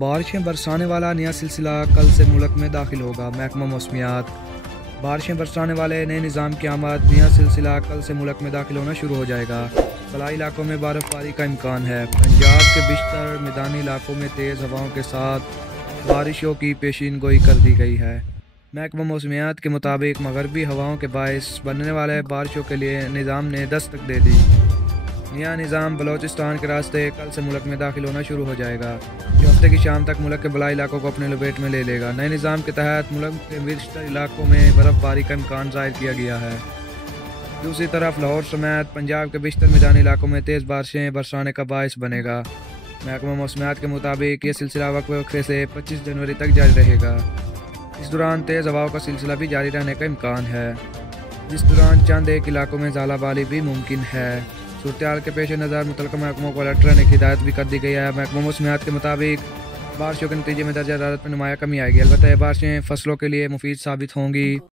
بارشیں برسانے والا نیا سلسلہ کل سے ملک میں داخل ہوگا۔ محکمہ موسمیات۔ بارشیں برسانے والے نئے نظام کی آمد، نیا سلسلہ کل سے ملک میں داخل ہونا شروع ہو جائے گا۔ فلاحی علاقوں میں برف باری کا امکان ہے۔ پنجاب کے بیشتر میدانی علاقوں میں تیز ہواؤں کے ساتھ بارشوں کی پیشین گوئی کر دی گئی ہے۔ محکمہ موسمیات کے مطابق مغربی ہواؤں کے باعث بننے والے بارشوں کے لیے نظام نے دستک دے دی۔ نیا نظام بلوچستان کے راستے کل سے ملک میں داخل ہونا شروع ہو جائے گا، جو ہفتے کی شام تک ملک کے بالائی علاقوں کو اپنے لپیٹ میں لے لے گا۔ نئے نظام کے تحت ملک کے بیشتر علاقوں میں برف باری کا امکان ظاہر کیا گیا ہے۔ دوسری طرف لاہور سمیت پنجاب کے بیشتر میدانی علاقوں میں تیز بارشیں برسانے کا باعث بنے گا۔ محکمہ موسمیات کے مطابق یہ سلسلہ وقفے وقفے سے 25 جنوری تک جاری رہے گا۔ اس دوران تیز ہواؤں کا سلسلہ بھی جاری رہنے کا امکان ہے، جس دوران چند ایک علاقوں میں ژالہ باری بھی ممکن ہے۔ صورتحال کے پیش نظر متعلقہ محکموں کو الرٹ رہنے کی ہدایت بھی کر دی گئی ہے۔ محکمہ موسمیات کے مطابق بارشوں کے نتیجے میں درجہ حرارت میں نمایاں کمی آئے گی، البتہ یہ بارشیں فصلوں کے لیے مفید ثابت ہوں گی۔